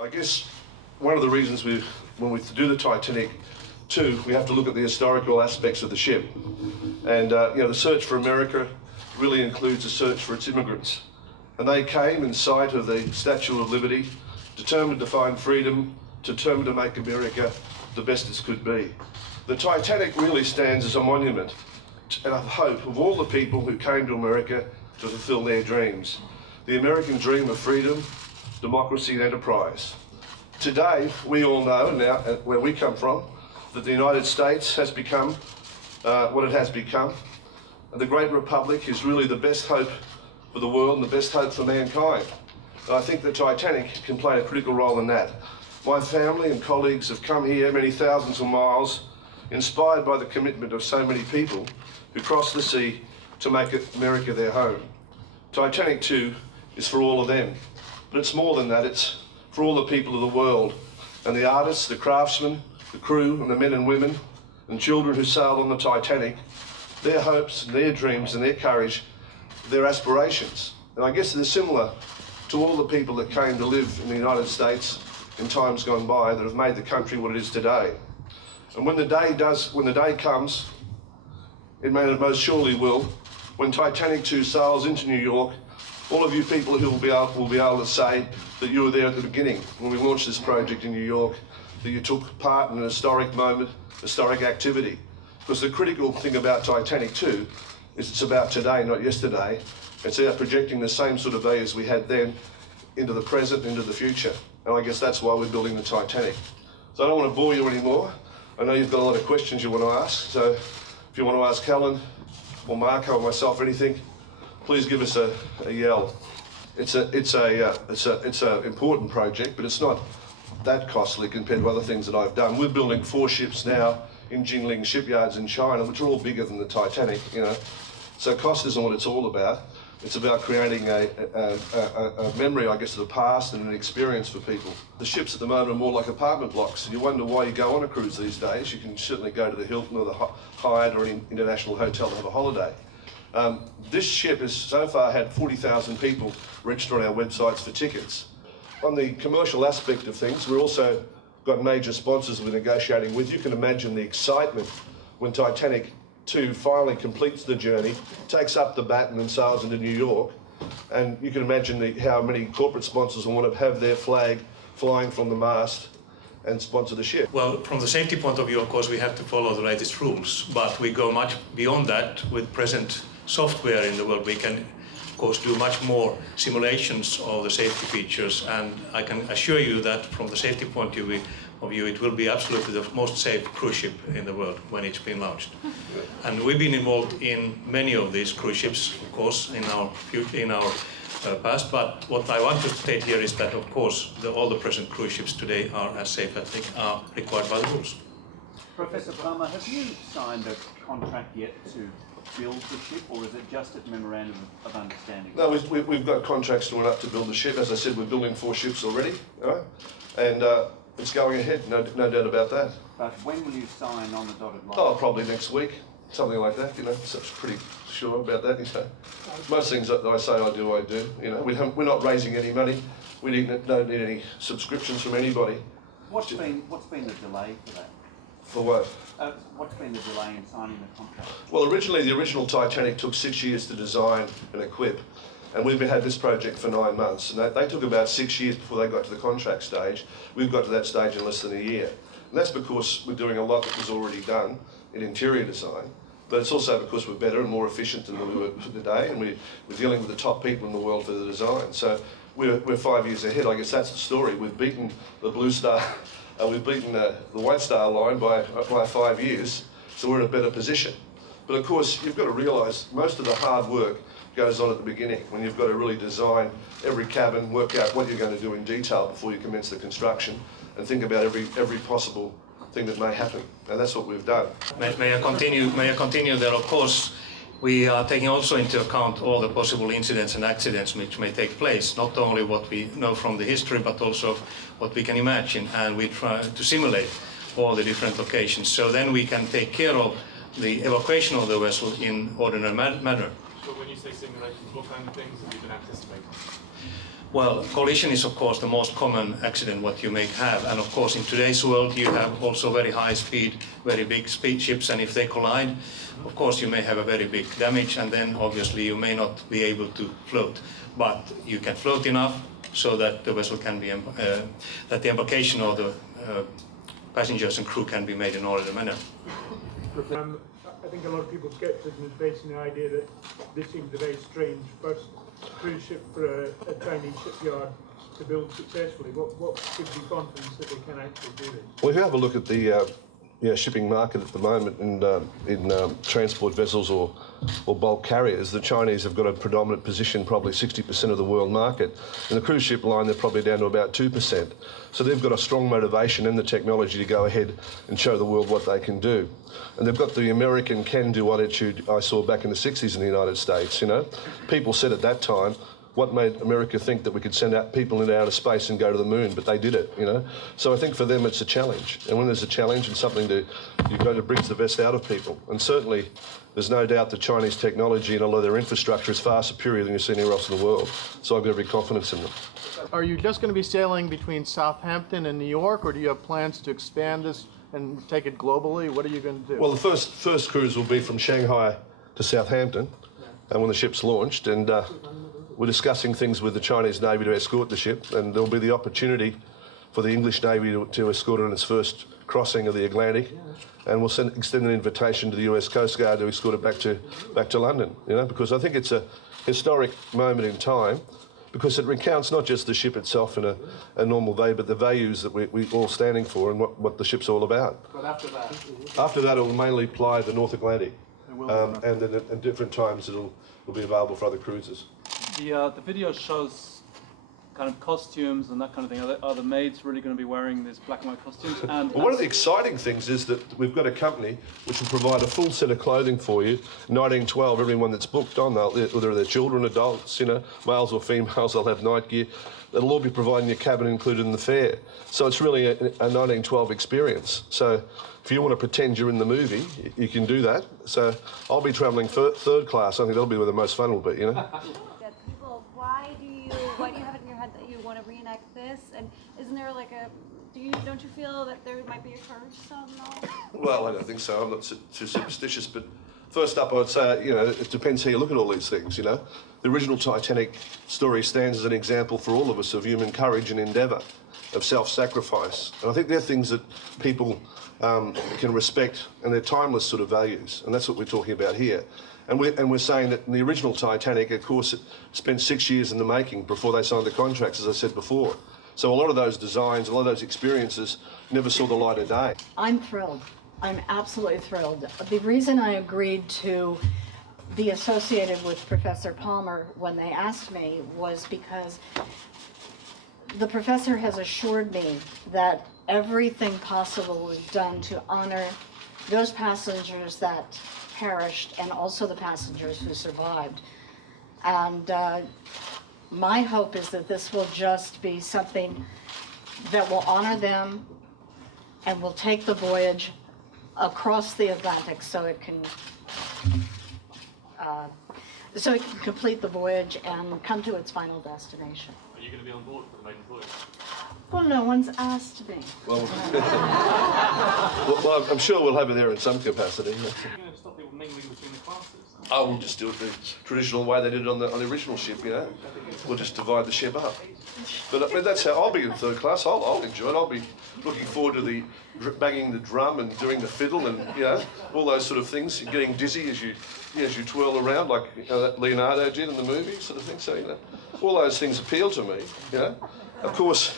I guess one of the reasons when we do the Titanic II, we have to look at the historical aspects of the ship. And the search for America really includes a search for its immigrants. And they came in sight of the Statue of Liberty, determined to find freedom, determined to make America the best it could be. The Titanic really stands as a monument and a hope of all the people who came to America to fulfill their dreams. The American dream of freedom, democracy and enterprise. Today, we all know now, where we come from, that the United States has become what it has become. And the Great Republic is really the best hope for the world and the best hope for mankind. And I think the Titanic can play a critical role in that. My family and colleagues have come here many thousands of miles, inspired by the commitment of so many people who crossed the sea to make America their home. Titanic II is for all of them, but it's more than that. It's for all the people of the world, and the artists, the craftsmen, the crew, and the men and women and children who sailed on the Titanic, their hopes and their dreams and their courage, their aspirations. And I guess they're similar to all the people that came to live in the United States in times gone by that have made the country what it is today. And when the day comes, it most surely will, when Titanic II sails into New York, all of you people who will be able to say that you were there at the beginning when we launched this project in New York, that you took part in an historic moment, historic activity. Because the critical thing about Titanic II is it's about today, not yesterday. It's about projecting the same sort of values we had then into the present, into the future. And I guess that's why we're building the Titanic. So I don't want to bore you anymore. I know you've got a lot of questions you want to ask. So if you want to ask Helen or Marco or myself anything, please give us a yell. It's an important project, but it's not that costly compared to other things that I've done. We're building 4 ships now in Jingling shipyards in China, which are all bigger than the Titanic, So cost isn't what it's all about. It's about creating a memory, I guess, of the past and an experience for people. The ships at the moment are more like apartment blocks, and you wonder why you go on a cruise these days. You can certainly go to the Hilton or the Hyatt or an international hotel to have a holiday. This ship has so far had 40,000 people register on our websites for tickets. On the commercial aspect of things, we've also got major sponsors we're negotiating with. You can imagine the excitement when Titanic II finally completes the journey, takes up the baton and sails into New York. And you can imagine how many corporate sponsors will want to have their flag flying from the mast and sponsor the ship. Well, from the safety point of view, of course, we have to follow the latest rules, but we go much beyond that. With present software in the world, we can, of course, do much more simulations of the safety features, and I can assure you that from the safety point of view, it will be absolutely the most safe cruise ship in the world when it's been launched. And we've been involved in many of these cruise ships, of course, in our past, but what I want to state here is that, of course, all the present cruise ships today are as safe as they are required by the rules. Professor Palmer, have you signed a contract yet to build the ship, or is it just a memorandum of understanding? No, we've got contracts drawn up to build the ship. As I said, we're building 4 ships already, and it's going ahead, no doubt about that. But when will you sign on the dotted line? Oh, probably next week, something like that. So I'm pretty sure about that. Most things that I say I do. We're not raising any money. We don't need any subscriptions from anybody. What's been the delay for that? For what? What's been the delay in signing the contract? Well, originally the original Titanic took 6 years to design and equip. And we've had this project for 9 months, and they took about 6 years before they got to the contract stage. We've got to that stage in less than a year. And that's because we're doing a lot that was already done in interior design, but it's also because we're better and more efficient than we were today, and we're dealing with the top people in the world for the design. So we're 5 years ahead. I guess that's the story. We've beaten the Blue Star, we've beaten the White Star line by 5 years, so we're in a better position. But of course, you've got to realise most of the hard work goes on at the beginning, when you've got to really design every cabin, work out what you're going to do in detail before you commence the construction, and think about every possible thing that may happen. And that's what we've done. May I continue there? Of course, we are taking also into account all the possible incidents and accidents which may take place, not only what we know from the history, but also what we can imagine, and we try to simulate all the different locations. So then we can take care of the evacuation of the vessel in ordinary manner. So when you say simulations? What kind of things have you been anticipating? Well, collision is of course the most common accident what you may have, and of course in today's world you have also very high speed, very big speed ships, and if they collide, of course you may have a very big damage, and then obviously you may not be able to float, but you can float enough so that the vessel can be, that the embarkation or the passengers and crew can be made in orderly manner. I think a lot of people's scepticism is based on the idea that this seems a very strange first cruise ship for a Chinese shipyard to build successfully. What gives you confidence that they can actually do this? Well, if you have a look at the shipping market at the moment in transport vessels or bulk carriers, the Chinese have got a predominant position, probably 60% of the world market. In the cruise ship line, they're probably down to about 2%. So they've got a strong motivation and the technology to go ahead and show the world what they can do. And they've got the American can-do attitude I saw back in the 60s in the United States, you know. People said at that time, what made America think that we could send out people into outer space and go to the moon, but they did it, you know. So I think for them it's a challenge. And when there's a challenge and something you've got to bring the best out of people. And certainly there's no doubt the Chinese technology and a lot of their infrastructure is far superior than you see anywhere else in the world. So I've got every confidence in them. Are you just going to be sailing between Southampton and New York, or do you have plans to expand this and take it globally? What are you going to do? Well, the first cruise will be from Shanghai to Southampton, and when the ship's launched, and we're discussing things with the Chinese Navy to escort the ship, and there'll be the opportunity for the English Navy to escort it on its first crossing of the Atlantic, and we'll extend an invitation to the US Coast Guard to escort it back to London, you know, because I think it's a historic moment in time, because it recounts not just the ship itself in a normal way, but the values that we're all standing for and what the ship's all about. But after that? After that, it will mainly ply the North Atlantic, and then at different times it'll be available for other cruises. The video shows kind of costumes and that kind of thing. Are the maids really going to be wearing these black and white costumes? And well, one of the exciting things is that we've got a company which will provide a full set of clothing for you. 1912, everyone that's booked on, whether they're children, adults, you know, males or females, they'll have night gear. That'll all be providing your cabin included in the fare. So it's really a 1912 experience. So if you want to pretend you're in the movie, you can do that. So I'll be travelling third class. I think that'll be where the most fun will be, you know. Dead people, why do you have it in your head that you want to reenact this? And isn't there like don't you feel that there might be a curse on that? Well, I don't think so. I'm not too superstitious, but first up, I would say, you know, it depends how you look at all these things, you know. The original Titanic story stands as an example for all of us of human courage and endeavour, of self-sacrifice. And I think they're things that people can respect, and they're timeless sort of values. And that's what we're talking about here. And we're saying that in the original Titanic, of course, it spent 6 years in the making before they signed the contracts, as I said before. So a lot of those designs, a lot of those experiences never saw the light of day. I'm thrilled. I'm absolutely thrilled. The reason I agreed to be associated with Professor Palmer when they asked me was because the professor has assured me that everything possible was done to honor those passengers that perished and also the passengers who survived. And my hope is that this will just be something that will honor them and will take the voyage across the Atlantic so it can complete the voyage and come to its final destination. Are you going to be on board for the maiden voyage? Well, no one's asked me. Well, well, I'm sure we'll have it there in some capacity. Are you going to stop people mingling between the classes? Oh, we'll just do it the traditional way they did it on the original ship, you know. We'll just divide the ship up. But I mean, that's how I'll be in third class. I'll enjoy it. I'll be looking forward to the banging the drum and doing the fiddle and, you know, all those sort of things. You're getting dizzy as you twirl around like that Leonardo did in the movie, sort of thing. So, you know, all those things appeal to me, you know. Of course,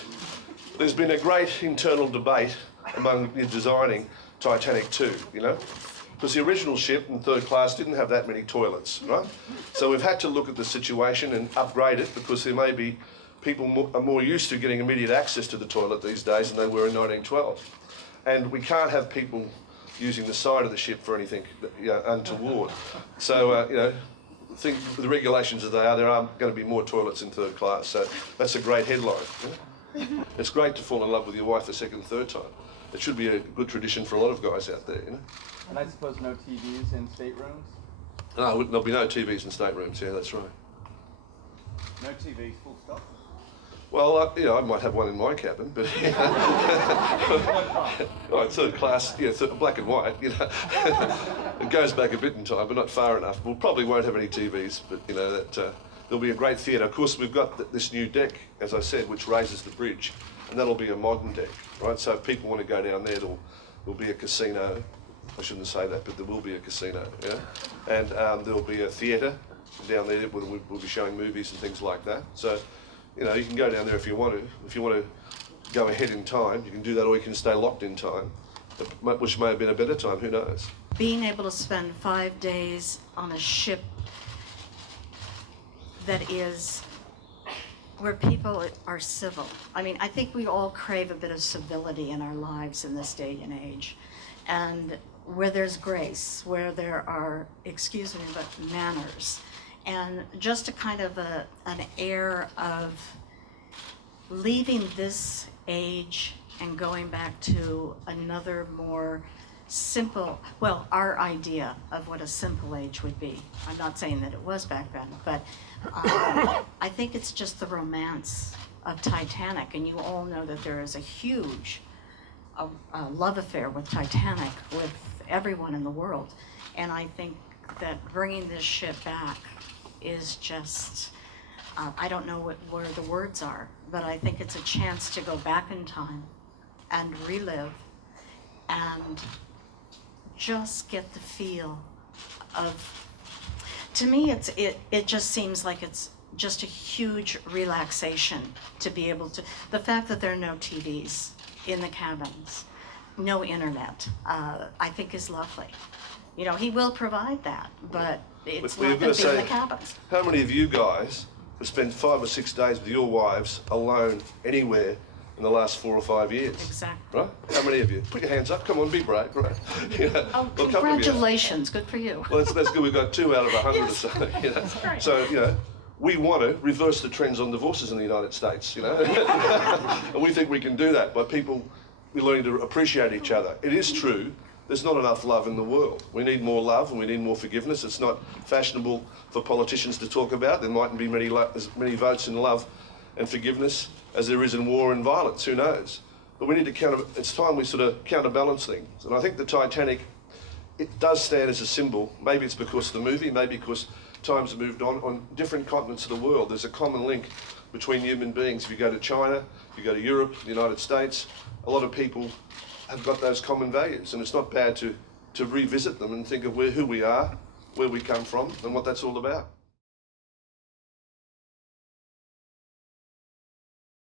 there's been a great internal debate among the designing Titanic II, you know. Because the original ship in third class didn't have that many toilets, right? So we've had to look at the situation and upgrade it because there may be people are more used to getting immediate access to the toilet these days than they were in 1912. And we can't have people using the side of the ship for anything, you know, untoward. So, you know, the regulations as they are, there are going to be more toilets in third class. So that's a great headline. You know? It's great to fall in love with your wife a second, third time. It should be a good tradition for a lot of guys out there, you know. And I suppose no TVs in staterooms? No, there'll be no TVs in staterooms. Yeah, that's right. No TVs, full stop. Well, you know, I might have one in my cabin, but oh, third class, yeah, black and white. You know, it goes back a bit in time, but not far enough. We probably won't have any TVs, but you know that there'll be a great theatre. Of course, we've got this new deck, as I said, which raises the bridge, and that'll be a modern deck, right? So if people want to go down there, there'll be a casino. I shouldn't say that, but there will be a casino, yeah, and there'll be a theatre down there where we'll be showing movies and things like that. So, you know, you can go down there if you want to. If you want to go ahead in time, you can do that, or you can stay locked in time, which may have been a better time, who knows. Being able to spend 5 days on a ship that is where people are civil. I mean, I think we all crave a bit of civility in our lives in this day and age. And where there's grace, where there are, excuse me, but manners. And just a kind of an air of leaving this age and going back to another more simple, well, our idea of what a simple age would be. I'm not saying that it was back then, but I think it's just the romance of Titanic, and you all know that there is a huge love affair with Titanic, with everyone in the world. And I think that bringing this ship back is just, I don't know where the words are, but I think it's a chance to go back in time and relive and just get the feel of, to me it just seems like it's just a huge relaxation to be able to, the fact that there are no TVs in the cabins, no internet, I think is lovely. You know, he will provide that, but it's Well, not you've going to be in the cabins. How many of you guys have spent 5 or 6 days with your wives alone anywhere in the last 4 or 5 years? Exactly. Right? How many of you? Put your hands up. Come on, be brave. Right? You know, Oh, well, a couple of you. congratulations, good for you. Well, that's good. We've got 2 out of 100 Yes. or so. You know? That's right. So, you know, we want to reverse the trends on divorces in the United States, you know. And we think we can do that by people learning to appreciate each other. It is true, there's not enough love in the world. We need more love and we need more forgiveness. It's not fashionable for politicians to talk about. There mightn't be as many votes in love and forgiveness as there is in war and violence, who knows? But we need to it's time we sort of counterbalance things. And I think the Titanic, it does stand as a symbol. Maybe it's because of the movie, maybe because times have moved on different continents of the world. There's a common link between human beings. If you go to China, if you go to Europe, the United States, a lot of people have got those common values, and it's not bad to revisit them and think of who we are, where we come from, and what that's all about.